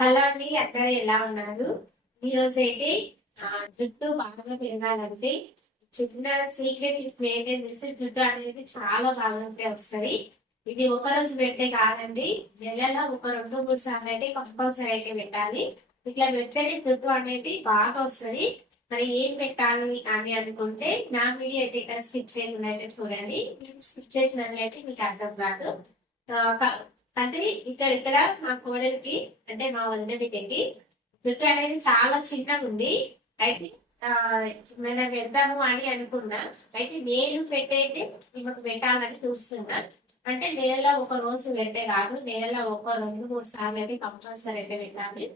Hello అండి అక్కడ ఎలా ఉన్నారు? ఈరోజు అయితే జుట్టు బాగా పెరగాలంటే చిన్న సీక్రెట్ మెయింటైన్ చేస్తే జుట్టు అనేది చాలా బాగా వస్తుంది. ఇది ఒక రోజు పెట్టే కాదండి నెలలో ఒక రెండు మూడు సార్లు అయితే కంపల్సరీ అయితే పెట్టాలి. ఇట్లా పెట్టేది జుట్టు అనేది బాగా వస్తుంది. మరి ఏం పెట్టాలి అని అనుకుంటే నా వీడియో అయితే ఇక్కడ స్కిప్ చేయకుండా అయితే చూడండి. స్కిప్ చేసినట్లయితే మీకు అర్థం కాదు. అంటే ఇక్కడ ఇక్కడ మా కోడలికి అంటే మా వదిన బిడ్డకి జుట్టు అనేది చాలా చిన్నగా ఉంది. అయితే మనం పెడతాము అని అనుకున్నా. అయితే నేను పెట్టేది ఈమెకు పెట్టాలని చూస్తున్నా. అంటే నెలలో ఒక రోజు పెట్టే కాదు నెలలో ఒక రెండు మూడు సార్లు అయితే కంపల్సరీ అయితే పెట్టాలి.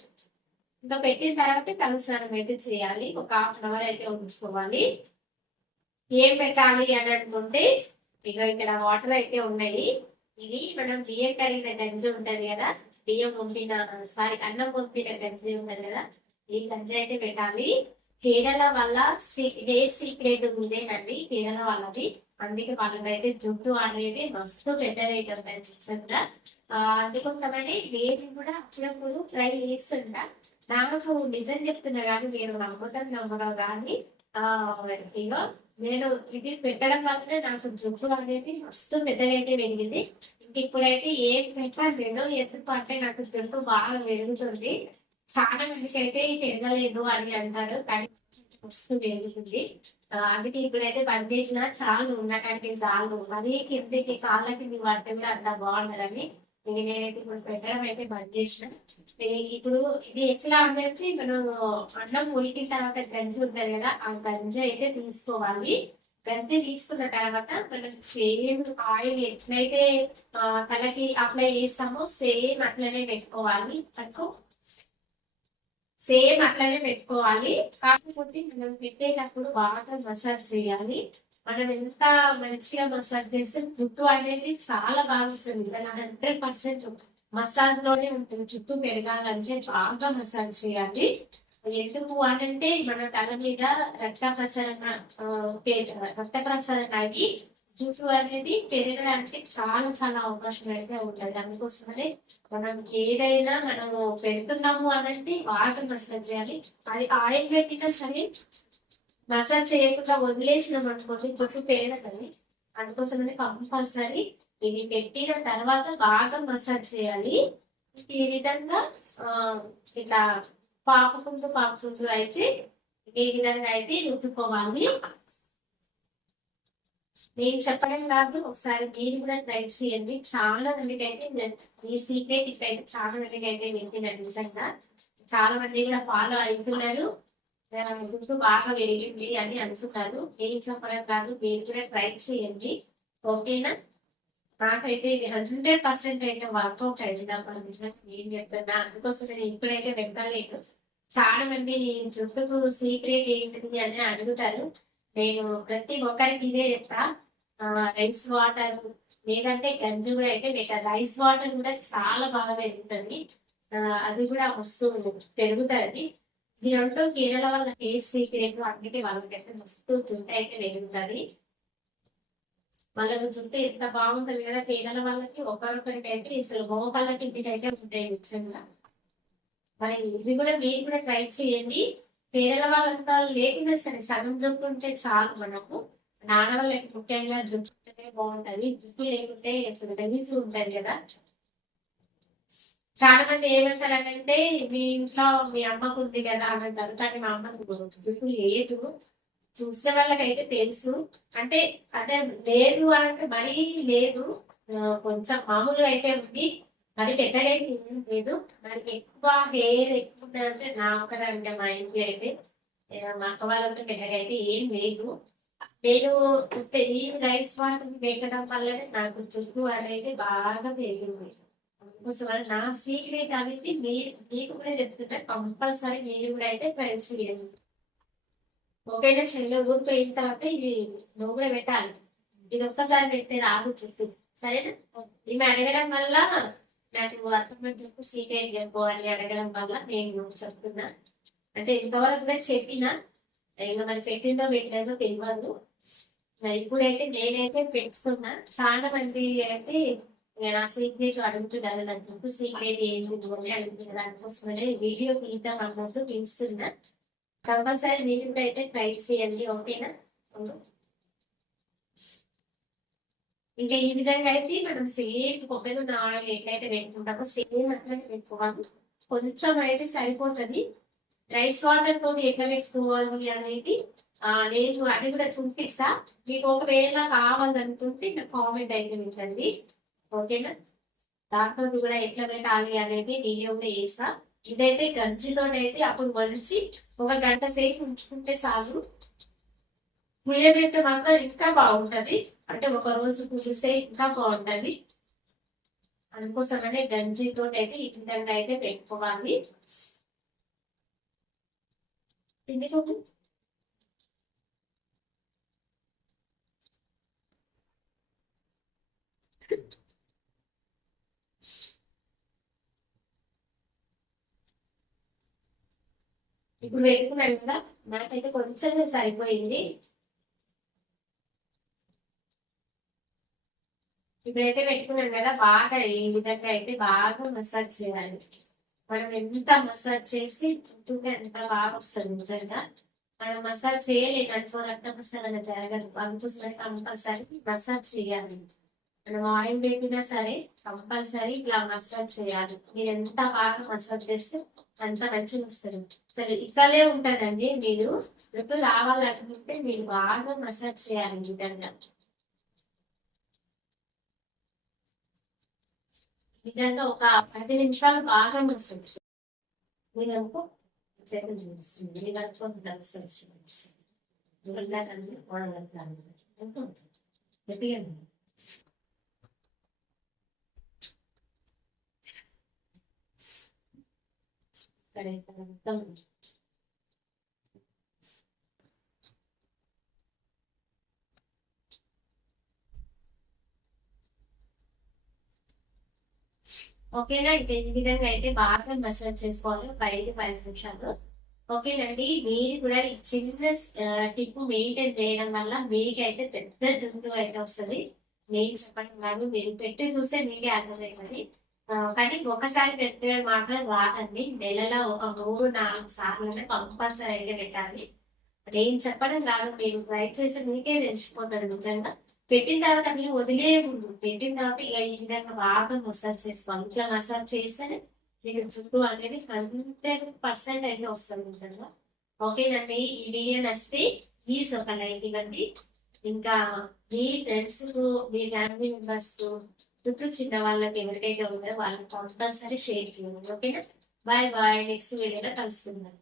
ఇంకా పెట్టిన తర్వాత తలస్నానం అయితే చేయాలి. ఒక హాఫ్ అన్ అవర్ అయితే ఉంచుకోవాలి. ఏం పెట్టాలి అని అనుకుంటే ఇక ఇక్కడ వాటర్ అయితే ఉన్నాయి. ఇది మనం బియ్యం కడిగిన గంజి ఉంటది కదా? బియ్యం పంపిన సారీ అన్నం పంపిన గంజి ఉంటది కదా? ఈ గంజి అయితే పెట్టాలి. కేరళ వల్ల హెయిర్ సీక్రెట్ ఉందేనండి? కేరళ వాళ్ళది. అందుకే వాళ్ళకైతే జుట్టు అనేది మస్తు పెద్దగా అయితే ఉంటుంది నిజంగా నేను కూడా అప్పుడప్పుడు ట్రై చేస్తుంటా. నాకు నిజం చెప్తున్నా కానీ నేను నమ్మకం నమ్మడం కానీ ఆ, ఇగో నేను ఇది పెట్టడం వల్లనే నాకు జుట్టు అనేది మస్తు పెద్దగా పెరిగింది. ఇంక ఇప్పుడైతే ఏం పెట్టాను ఎందుకు అంటే నాకు జుట్టు బాగా పెరుగుతుంది. చాలా మందికి అయితే పెరగలేదు అని అంటారు కానీ మస్తు పెరుగుతుంది. అందుకే ఇప్పుడైతే బంద్ చేసిన చాలు ఉన్నకంటే చాలు మరీ కిందకి కాళ్ళ కింది పడితే కూడా అంత బాగుండదని నేనైతే ఇప్పుడు పెట్టడం అయితే బంద్ చేసిన. ఇప్పుడు ఇది ఎట్లా అనేది మనం అన్నం ఉడికిన తర్వాత గంజి ఉంటుంది కదా ఆ గంజి అయితే తీసుకోవాలి. గంజి తీసుకున్న తర్వాత మనం సేమ్ ఆయిల్ ఎట్లయితే తనకి తలకి అప్లై చేస్తామో సేమ్ అట్లనే పెట్టుకోవాలి. అనుకో సేమ్ అట్లనే పెట్టుకోవాలి. కాకపోతే మనం పెట్టేటప్పుడు బాగా మసాజ్ చేయాలి. మనం ఎంత మంచిగా మసాజ్ చేస్తే జుట్టు అనేది చాలా బాగా వస్తుంది. హండ్రెడ్ పర్సెంట్ మసాజ్లోనే ఉంటుంది. జుట్టు పెరగాలంటే బాగా మసాజ్ చేయాలి. ఎందుకు అనంటే మన తల మీద రక్త ప్రసరణ పే- రక్త ప్రసరణ అయ్యి జుట్టు అనేది పెరగడానికి చాలా చాలా అవకాశం అయితే ఉంటుంది. అందుకోసమనే మనం ఏదైనా మనము పెడుతున్నాము అనంటే బాగా మసాజ్ చేయాలి. అది ఆయిల్ పెట్టినా సరే మసాజ్ చేయకుండా వదిలేసినాం అనుకోండి జుట్టు పెరగదని అందుకోసమని కంపల్సరీ ఇది పెట్టిన తర్వాత బాగా మసాజ్ చేయాలి. ఈ విధంగా ఇట్లా పాపుకుంటూ పాపుకుంటూ అయితే ఈ విధంగా అయితే రుద్దుకోవాలి. నేను చెప్పడం కాదు ఒకసారి మీరు కూడా ట్రై చేయండి. చాలా మందికి అయితే నేను- ఈ సీక్రెట్ ఇప్పుడైతే చాలా మందికి అయితే వింటున్నారు నిజంగా. చాలా మంది కూడా ఫాలో అవుతున్నారు. ఆ, జుట్టు బాగా పెరిగింది అని అంటున్నారు ఏం చెప్పడం కాదు మీరు కూడా ట్రై చేయండి. ఓకేనా? నాకైతే ఇది హండ్రెడ్ పర్సెంట్ అయితే వర్కౌట్ అయింది అప్పుడు నిజంగా ఏం చెప్తున్నా. అందుకోసం నేను ఇప్పుడైతే వెళ్ళలేదు చాలా మంది నేను జుట్టుకు సీక్రెట్ ఏంటిది అని అడుగుతారు. నేను ప్రతి ఒక్కరికి ఇదే చెప్తా. రైస్ వాటర్ లేదంటే గంజి కూడా అయితే పెట్టాలి రైస్ వాటర్ కూడా చాలా బాగా పెరుగుతుంది. అది కూడా మస్తు పెరుగుతుంది. దీంట్లో కేరళ వాళ్ళ హెయిర్ సీక్రెట్ అందుకే వాళ్ళకైతే మస్తు జుట్టు అయితే పెరుగుతుంది వాళ్ళకి జుట్టు ఎంత బాగుంటుంది కదా కేరళ వాళ్ళకి ఒకరొకరికి అయితే అసలు మోకాళ్ళకి ఇంటికి అయితే ఉంటాయి నిజంగా మరి ఇది కూడా మీరు కూడా ట్రై చేయండి. కేరళ వాళ్ళంతా లేకుండా సరే సగం జుట్టు ఉంటే చాలు మనకు. నాన్న వాళ్ళకి ముఖ్యంగా జుట్టు ఉంటేనే బాగుంటుంది. జుట్టు లేకుంటే అసలు గలీసు ఉంటాయి కదా. చాలా మంది ఏమంటారంటే మీ ఇంట్లో మీ అమ్మకు ఉంది కదా అని అంటారు. కానీ మా అమ్మకు జుట్టు లేదు. చూసే వాళ్ళకైతే తెలుసు. అంటే అంటే లేదు అని అంటే మరీ లేదు. కొంచెం మామూలుగా అయితే ఉంది. మరి పెద్దగా లేదు. మరి ఎక్కువ హెయిర్ ఎక్కువ ఉన్నదంటే నా ఒక్కదంటే మా ఇంటి అయితే. మా అక్క వాళ్ళకి పెద్దగా అయితే ఏం లేదు. నేను ఈ రైస్ వాటర్ పెట్టడం వల్లనే నాకు జుట్టు అనేది బాగా పెరిగింది. అందుకోసం నా సీక్రెట్ అనేది మీరు మీకు కూడా చెప్తుంటే కంపల్సరీ మీరు కూడా అయితే ట్రై చేయండి. ఓకేనా శనిలో ఊరికి పోయిన తర్వాత ఇవి నువ్వు కూడా పెట్టాలి. ఇది ఒక్కసారి పెట్టే రాదు చెప్పు. సరేనా? ఇవి అడగడం వల్ల నాకు అర్థమని చెప్పు సీక్రెట్ చెప్పుకోవాలి అని అడగడం వల్ల నేను చెప్తున్నా. అంటే ఇంతవరకు కూడా చెప్పిన ఇంకా మరి పెట్టిందో పెట్టలేదో తెలియదు ఇప్పుడైతే నేనైతే పెట్టుకున్నా చాలా మంది అయితే నా సీక్రెట్ అడుగుతున్నారు అనుకుంటూ సీక్రెట్ ఏంటి అని అడుగుతున్నారు దానికోసమనే వీడియో తీద్దాం అన్నట్టు తీస్తున్నా కంపల్సరీ మీరు కూడా అయితే ట్రై చేయండి ఓకేనా? ఇంకా ఈ విధంగా అయితే మనం సేమ్ కొబ్బరి ఆయిల్ ఎట్లయితే పెట్టుకుంటామో సేమ్ అట్లనే పెట్టుకోవాలి. కొంచెం అయితే సరిపోతుంది. రైస్ వాటర్ తోటి ఎట్లా పెట్టుకోవాలి అనేది నేను అది కూడా చూపిస్తా. మీకు ఒకవేళ కావాలనుకుంటే నాకు కామెంట్ అయితే ఉంటుంది ఓకేనా? దాంట్లో కూడా ఎట్లా పెట్టాలి అనేది వీడియో కూడా వేసా ఇదైతే గంజితో అయితే అప్పుడు వలిచి ఒక గంట సేపు ఉంచుకుంటే చాలు. పులియబెట్ట మాత్రం ఇంకా బాగుంటది. అంటే ఒక రోజు పులిస్తే ఇంకా బాగుంటది. అందుకోసమనే గంజితో అయితే ఈ విధంగా అయితే పెట్టుకోవాలి. ఎందుకు ఇప్పుడు పెట్టుకున్నాను కదా నాకైతే కొంచెం సరిపోయింది. ఇప్పుడైతే పెట్టుకున్నాం కదా బాగా ఈ విధంగా అయితే బాగా మసాజ్ చేయాలి. మనం ఎంత మసాజ్ చేసి ఉంటుంటే అంత బాగా వస్తుంది నిజంగా. మనం మసాజ్ చేయలేదు అనుకో రక్త మసాలా అనేది జరగదు కంపల్సరీ మసాజ్ చేయాలి. మనం ఆయిల్ పెట్టినా సరే కంపల్సరీ ఇలా మసాజ్ చేయాలి. మీరు ఎంత బాగా మసాజ్ చేస్తే అంత మంచిగా వస్తారు. సరే ఇక్కడే ఉంటదండి మీరు. జుట్టు రావాలనుకుంటే మీరు బాగా మసాజ్ చేయాలండి విధంగా విధంగా ఒక పది నిమిషాలు బాగా మసాజ్ చేయాలి. మీరు అనుకో చేతులు చూపిస్తుంది. మీరు అనుకో మసాజ్ చేయాలి. గట్టిగా ఓకేనా? ఇప్పుడు ఈ విధంగా అయితే బాగా మసాజ్ చేసుకోవాలి. ఒక ఐదు పది నిమిషాలు. ఓకేనండి. మీరు కూడా ఈ చిన్న టిప్ మెయింటైన్ చేయడం వల్ల మీకైతే పెద్ద జుట్టు అయితే వస్తుంది. నేను చెప్పడం కాదు మీరు పెట్టి చూస్తే మీకే అర్థమవుతుంది. కానీ ఒకసారి పెట్టే మాత్రం రాదండి. నెలలో ఒక మూడు నాలుగు సార్లు కంపల్సరీ అయితే పెట్టాలి. నేను చెప్పడం కాదు మీరు ట్రై చేస్తే మీకే తెలిసిపోతుంది నిజంగా. పెట్టిన తర్వాత మీరు వదిలేయకూడదు పెట్టిన తర్వాత ఇక ఈ విధంగా బాగా మసాజ్ చేసుకోవాలి. ఇట్లా మసాజ్ చేస్తే మీకు జుట్టు అనేది హండ్రెడ్ పర్సెంట్ అయితే వస్తుంది నిజంగా. ఓకేనండి ఈ వీడియో నచ్చితే ప్లీజ్ ఒక లైక్ ఇవ్వండి. ఇంకా మీ ఫ్రెండ్స్ మీ ఫ్యామిలీ మెంబర్స్ చుట్టూ చిన్న వాళ్ళకి ఎవరికైతే ఉందో వాళ్ళకి కంపల్సరీ షేర్ చేయండి ఓకేనా బాయ్ బాయ్ నెక్స్ట్ వీడియోలో కలుసుకుందాం